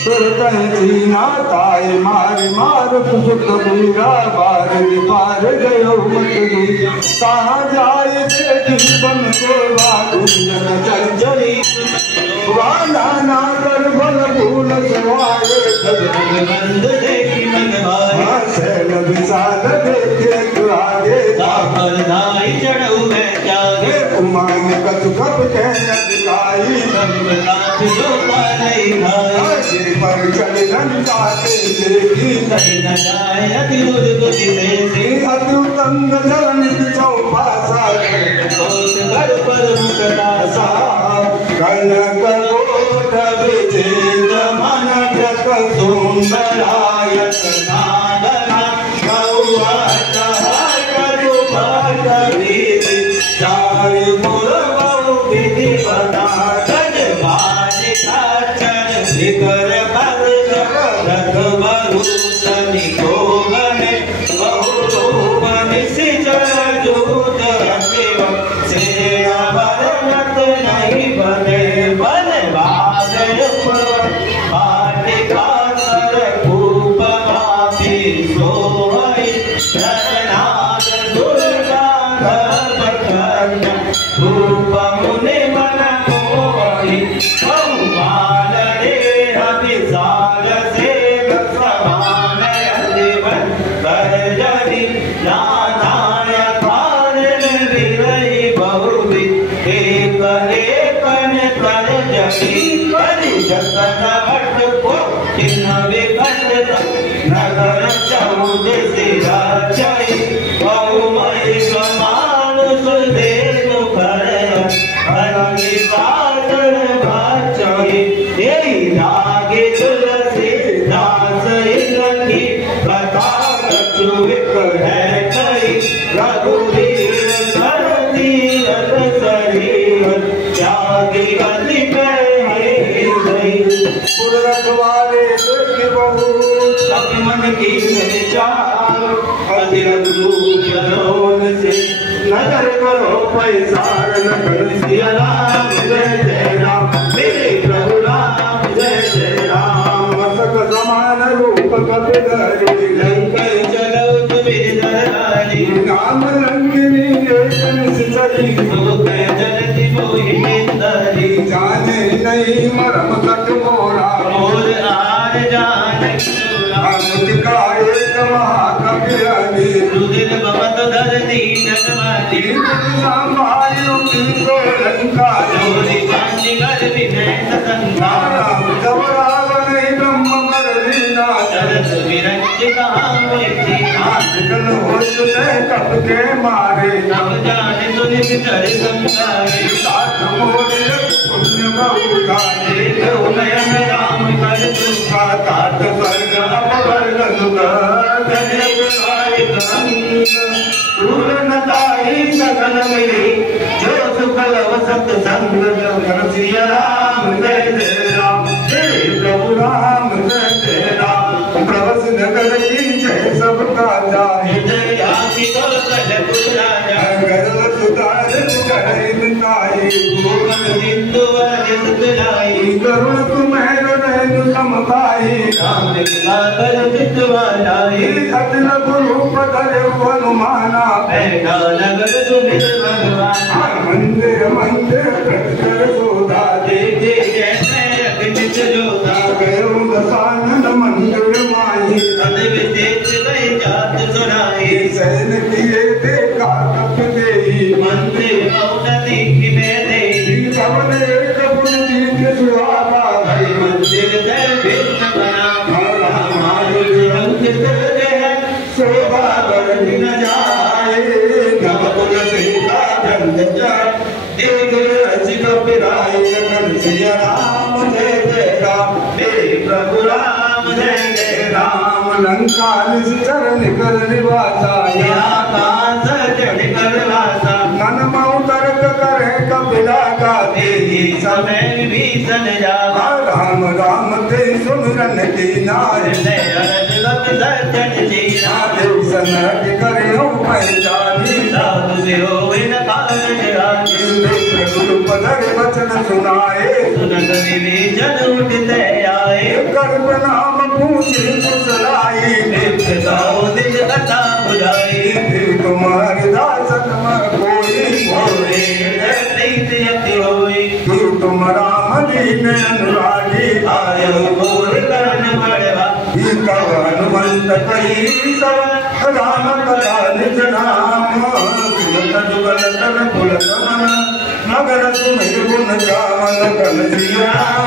सीना ताए मार मार सुख बीरा बार पार गयो मत कहाँ जाए देखी बन को वाजन चंचली वाला ना कर बल भूल सवाए बंद देखी मन शैल विशाल देखे आगे दाई चढ़ऊ में जागे उमान कछ कप के दिखाई जो पर चल लंका के देखी नहीं न जाए अतिरुद से अतु तंग चरण चौपासा कोट घर पर मुकरासा कनक कोट विजेंद्र मन जग सुंदरायत नागना गौआ करू भगवी चारि मोर बहु विधि बना कर रघुवरु सनि गोगन बहुरूपन सिजूत शिव सेना बरनत नहीं बने बन बादल पाटिकातर कूप मापी सोहई धरनाद दुर्गा धर्म रूप मुनि मन मोहि बहुमाल विशाल से समान जीवन करजनी नानाय कारण विरई बहुवि एक एकन करजनी करि जतन हट को चिन्ह विकट नगर चौद सिरा चई बहुमय समान सुदेव कर हरि सागर भाचई लागे तुलसी दास इनकी कथा चुविक है कई रघुवीर सरती रथ शरीर त्यागी गति पे पुर रखवारे दुर्ग बहुत सब मन की विचार अधिरथ रूप जनोन से नजर करो पैसार नगर सिया राम जय जय राम मेरे प्रभु राम जय जय राम मसक समान रूप कपिधरि लंकर चलो तुमिधरि नाम रंगिनी एकदन सिसरी सुख जलति मोहि इंदरि जाने नहीं मरम कट मोरा मोर आर जान अमुदिका एक महाकवि अनि रुधिर बमत धरती जनमति संभालियो किनको लंका जोरी कांची कर विनय संगा राम जब रावण ब्रह्म मरलीना चरत विरंचिता मुक्ति आजकल हो सुने कप के मारे नव जाने सुनि विचर संसारे साथ मोरे पुण्य बहुगाने देव नयन राम कर दुखा तात स्वर्ग अपवर्ग सुख धन्य विनायक पूर्णताई सगल मिली जो सुखल वसत संग श्री राम जय जय राम जय प्रभु राम जय जय राम प्रभस नगर की जय सबका जाए जय आखि तो कल पुराया गरल सुधार करे नाई भूमन बिंदु वरित बिलाई करुण कुमार रहनु समताई राम सागर चितवालाई अतन रूप धरे हनुमाना बैठा नगर सुमित भगवान मंदिर मंदिर कर सोधा देखे जैसे अग्नित जोधा गयो दसानन मंदिर माई तद विशेष गई जात सुनाई सैन किए देखा कप देई मंदिर नदी की में देई कवन एक पुन दीन सुहावा भई मंदिर जय भिन्न बना हमारे अंकित है शोभा बढ़ न जाए नव कुल सीता जन्म जाए देख रसिक पिराई कर सिया राम जय जय राम मेरे प्रभु राम जय जय राम लंका निश्चर निकल निवासा यहाँ कांस जड़ कर वासा मन मऊ तर्क करे कपिला का देही समय भीषण जावा राम राम ते सुमिरन की नाय अरज गत सज्जन जी देव सनक करे पहचानी साधु देव इन कारण राजी प्रभु पधर वचन सुनाए सुनत विवेचन उठते आए कर प्रणाम पूछी कुशलाई साओ दिल कथा बुझाई तुम्हारे दासन में कोई होए प्रीत यति होई तुम राम दीन अनुरागी आयो बोल करन पड़वा हनुमंत कई सब राम कथा निज नाम सुनत जुगल तन पुल समन मगर सुमिर गुण गावन कन सिया